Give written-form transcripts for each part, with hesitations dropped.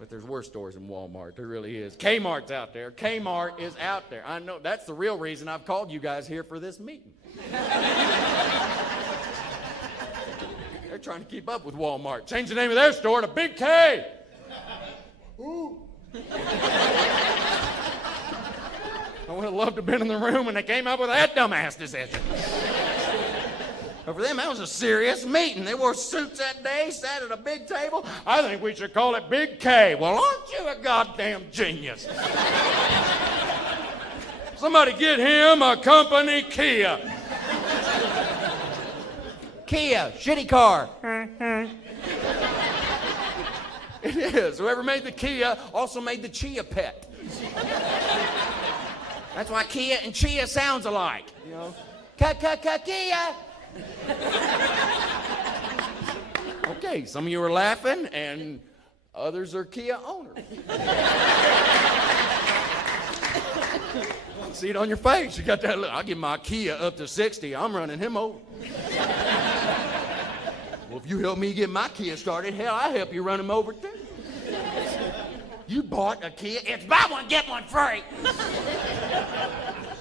But there's worse stores than Walmart. There really is. Kmart's out there. Kmart is out there. I know. That's the real reason I've called you guys here for this meeting. They're trying to keep up with Walmart. Change the name of their store to Big K. Ooh. I would have loved to have been in the room when they came up with that dumbass decision. But for them, that was a serious meeting. They wore suits that day, sat at a big table. I think we should call it Big K. Well, aren't you a goddamn genius? Somebody get him a company Kia. Kia, shitty car. It is. Whoever made the Kia also made the Chia Pet. That's why Kia and Chia sounds alike. You know, Kia. Okay, some of you are laughing, and others are Kia owners. See it on your face. You got that look. I'll give my Kia up to 60. I'm running him over. Well, if you help me get my Kia started, hell, I'll help you run him over too. You bought a Kia. It's buy one, get one free.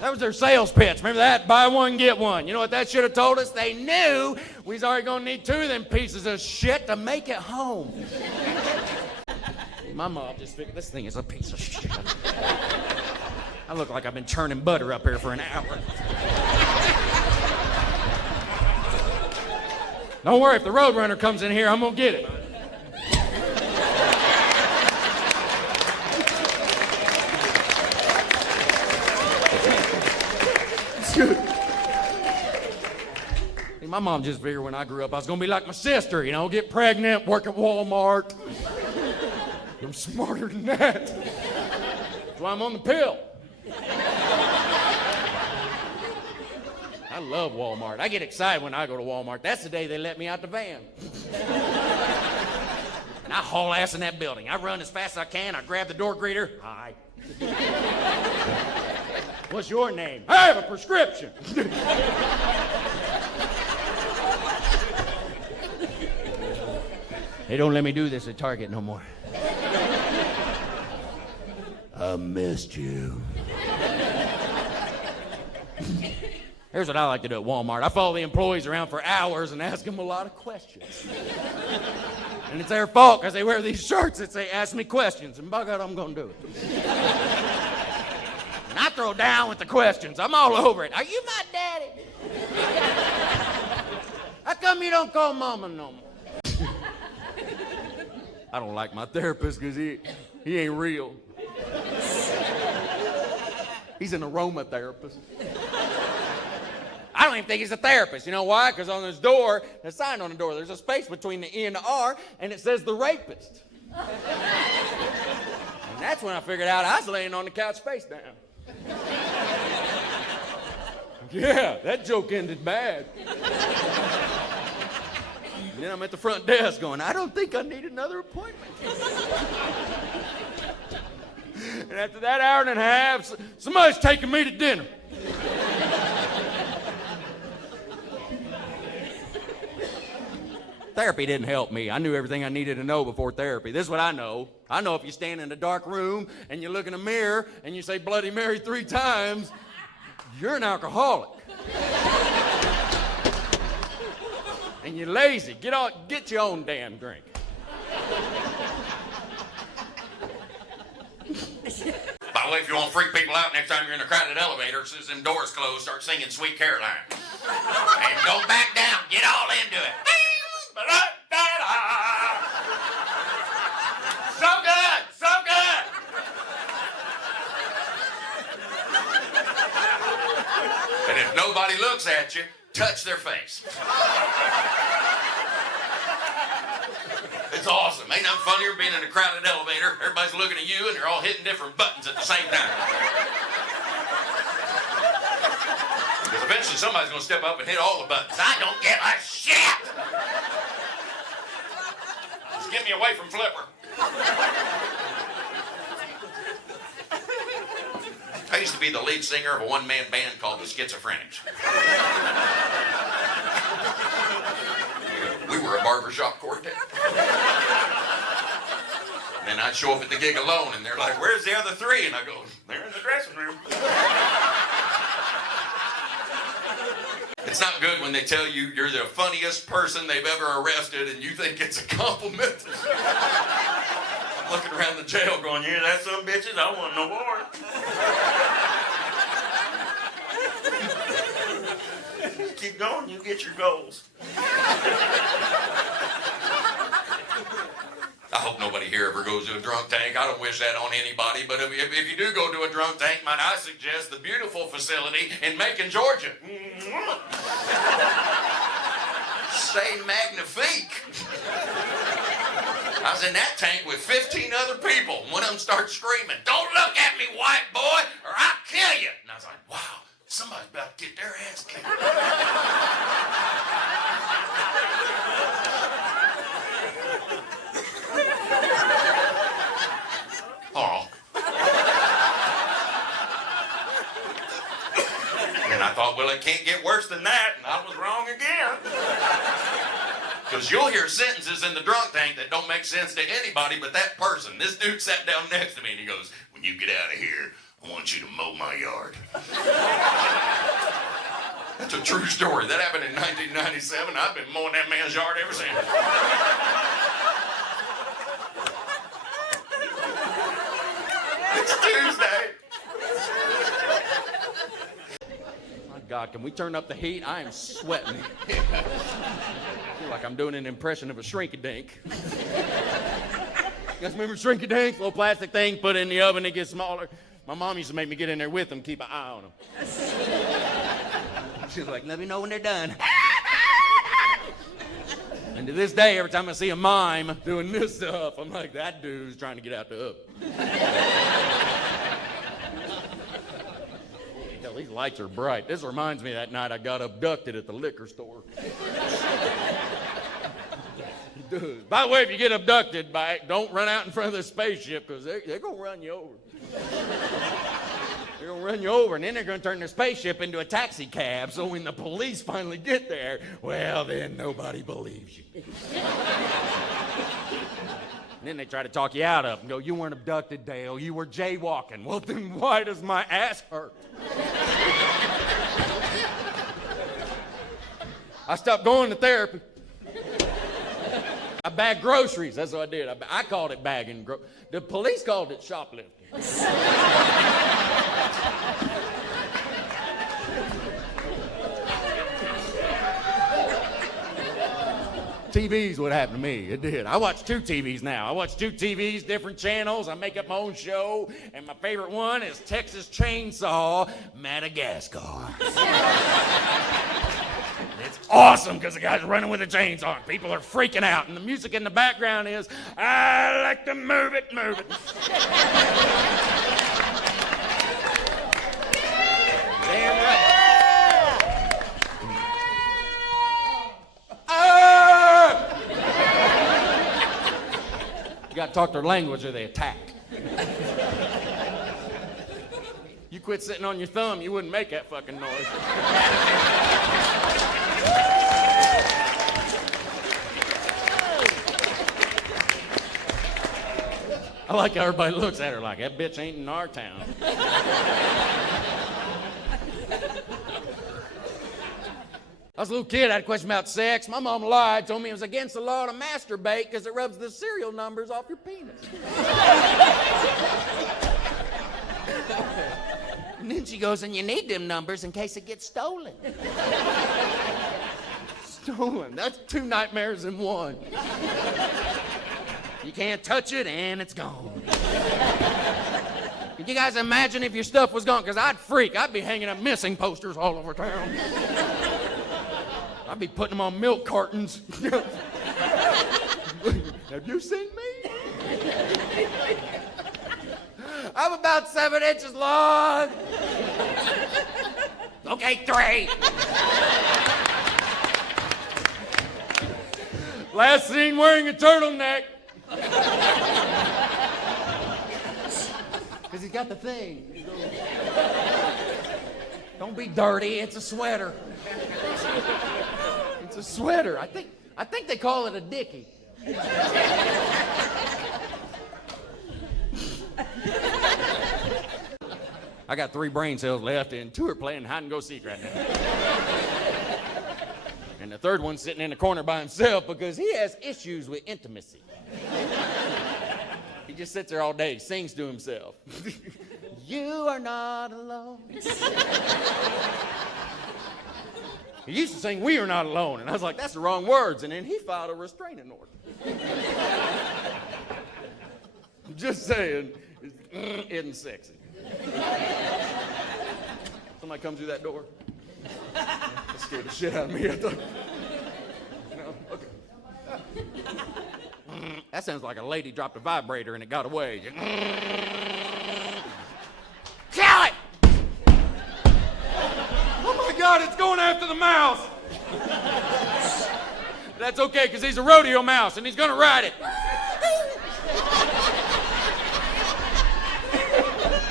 That was their sales pitch. Remember that? Buy one, get one. You know what that should have told us? They knew we was already going to need 2 of them pieces of shit to make it home. My mom just figured this thing is a piece of shit. I look like I've been churning butter up here for an hour. Don't worry, if the Roadrunner comes in here, I'm going to get it. My mom just figured when I grew up I was going to be like my sister, you know, get pregnant, work at Walmart. I'm smarter than that. That's why I'm on the pill. I love Walmart. I get excited when I go to Walmart. That's the day they let me out the van. And I haul ass in that building. I run as fast as I can. I grab the door greeter. Hi. What's your name? I have a prescription. They don't let me do this at Target no more. I missed you. Here's what I like to do at Walmart. I follow the employees around for hours and ask them a lot of questions. And it's their fault because they wear these shirts that say, ask me questions. And by God, I'm going to do it. And I throw down with the questions. I'm all over it. Are you my daddy? How come you don't call mama no more? I don't like my therapist because he ain't real. He's an aromatherapist. I don't even think he's a therapist. You know why? Because on his door, there's a sign on the door, there's a space between the E and the R, and it says the rapist. And that's when I figured out I was laying on the couch face down. Yeah, that joke ended bad. And then I'm at the front desk going, I don't think I need another appointment. And after that hour and a half, somebody's taking me to dinner. Therapy didn't help me. I knew everything I needed to know before therapy. This is what I know. I know if you stand in a dark room and you look in a mirror and you say Bloody Mary 3 times, you're an alcoholic. And you're lazy. Get your own damn drink. By the way, if you want to freak people out next time you're in a crowded elevator, as soon as them doors close, start singing Sweet Caroline. And go back down. Get all into it. So good. So good. And if nobody looks at you, touch their face. It's awesome. Ain't nothing funnier than being in a crowded elevator. Everybody's looking at you and they're all hitting different buttons at the same time. Because eventually somebody's going to step up and hit all the buttons. I don't give a shit. Just get me away from Flipper. I used to be the lead singer of a one-man band called the Schizophrenics. We were a barbershop quartet. And I'd show up at the gig alone, and they're like, where's the other three? And I go, they're in the dressing room. It's not good when they tell you you're the funniest person they've ever arrested and you think it's a compliment. I'm looking around the jail going, yeah, that's some bitches, I want no more. Keep going, you get your goals. I hope nobody here ever goes to a drunk tank. I don't wish that on anybody, but if you do go to a drunk tank, might I suggest the beautiful facility in Macon, Georgia. C'est magnifique. I was in that tank with 15 other people. One of them started screaming, don't look at me, white boy, or I'll kill you. And I was like, wow, somebody's about to get their ass kicked. Oh. And I thought, well, it can't get worse than that, and I was wrong again. Because you'll hear sentences in the drunk tank that don't make sense to anybody but that person. This dude sat down next to me and he goes, when you get out of here, I want you to mow my yard. That's a true story. That happened in 1997. I've been mowing that man's yard ever since. It's Tuesday. My God, can we turn up the heat? I am sweating. I feel like I'm doing an impression of a shrink-a-dink. You guys remember shrink-a-dink? Little plastic thing, put it in the oven, it gets smaller. My mom used to make me get in there with them, keep an eye on them. She was like, let me know when they're done. And to this day, every time I see a mime doing this stuff, I'm like, that dude's trying to get out the oven. Hell, these lights are bright. This reminds me of that night I got abducted at the liquor store. Dude. By the way, if you get abducted, don't run out in front of the spaceship because they're going to run you over. They're going to run you over, and then they're going to turn the spaceship into a taxi cab, so when the police finally get there, well, then nobody believes you. And then they try to talk you out of it and go, you weren't abducted, Dale. You were jaywalking. Well, then why does my ass hurt? I stopped going to therapy. I bagged groceries. That's what I did. I called it bagging. The police called it shoplifting. TV's what happened to me. It did. I watch 2 TVs now. I watch 2 TVs, different channels. I make up my own show, and my favorite one is Texas Chainsaw Madagascar. It's awesome because the guy's running with a chainsaw and people are freaking out, and the music in the background is, I like to move it, move it. Damn right. You gotta talk their language or they attack. You quit sitting on your thumb, you wouldn't make that fucking noise. I like how everybody looks at her like, that bitch ain't in our town. I was a little kid, I had a question about sex. My mom lied, told me it was against the law to masturbate because it rubs the serial numbers off your penis. And then she goes, and you need them numbers in case it gets stolen. Stolen, that's 2 nightmares in one. You can't touch it and it's gone. Can you guys imagine if your stuff was gone? Because I'd freak. I'd be hanging up missing posters all over town. I'd be putting them on milk cartons. Have you seen me? I'm about 7 inches long. Okay, 3. Last seen wearing a turtleneck. Because he's got the thing. Don't be dirty, it's a sweater. It's a sweater. I think they call it a dickie. I got 3 brain cells left, and 2 are playing hide and go seek right now. And the 3rd one's sitting in the corner by himself because he has issues with intimacy. He just sits there all day, sings to himself. You are not alone. He used to sing, we are not alone. And I was like, that's the wrong words. And then he filed a restraining order. Just saying, isn't sexy. Somebody come through that door. That scared the shit out of me. I thought, no, okay. That sounds like a lady dropped a vibrator and it got away. Kill it! Oh my God, it's going after the mouse. That's okay, because he's a rodeo mouse and he's gonna ride it.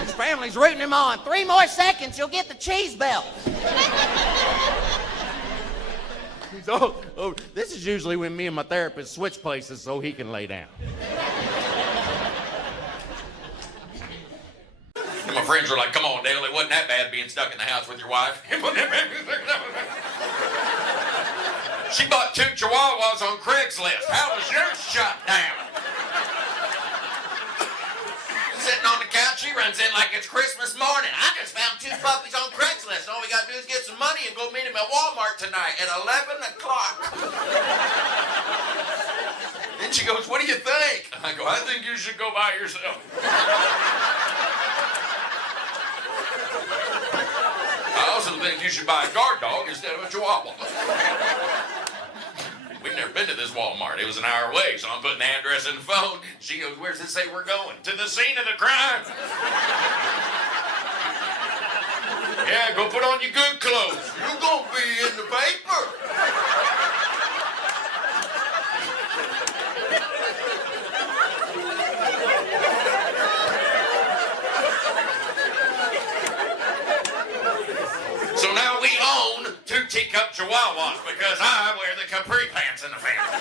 His family's rooting him on. 3 more seconds, you'll get the cheese belt. Oh, this is usually when me and my therapist switch places so he can lay down. And my friends were like, come on, Dale, it wasn't that bad being stuck in the house with your wife. She bought 2 chihuahuas on Craigslist. How was yours shut down? Sitting on the couch, she runs in like it's Christmas morning. I just found 2 puppies on Craigslist. All we gotta do is get some money and go meet him at Walmart tonight at 11 o'clock. Then she goes, what do you think? I go, I think you should go by yourself. I also think you should buy a guard dog instead of a chihuahua. We've never been to this Walmart. It was an hour away, so I'm putting the address in the phone. She goes, where does it say we're going? To the scene of the crime. Yeah, go put on your good clothes. You're gonna be in the paper. So now we own 2 teacup chihuahuas because I wear the capri pants in the family.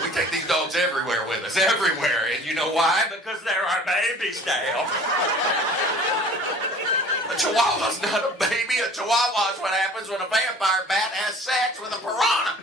We take these dogs everywhere with us, everywhere. And you know why? Because they're our babies, Dale. A chihuahua's not a baby. A chihuahua is what happens when a vampire bat has sex with a piranha.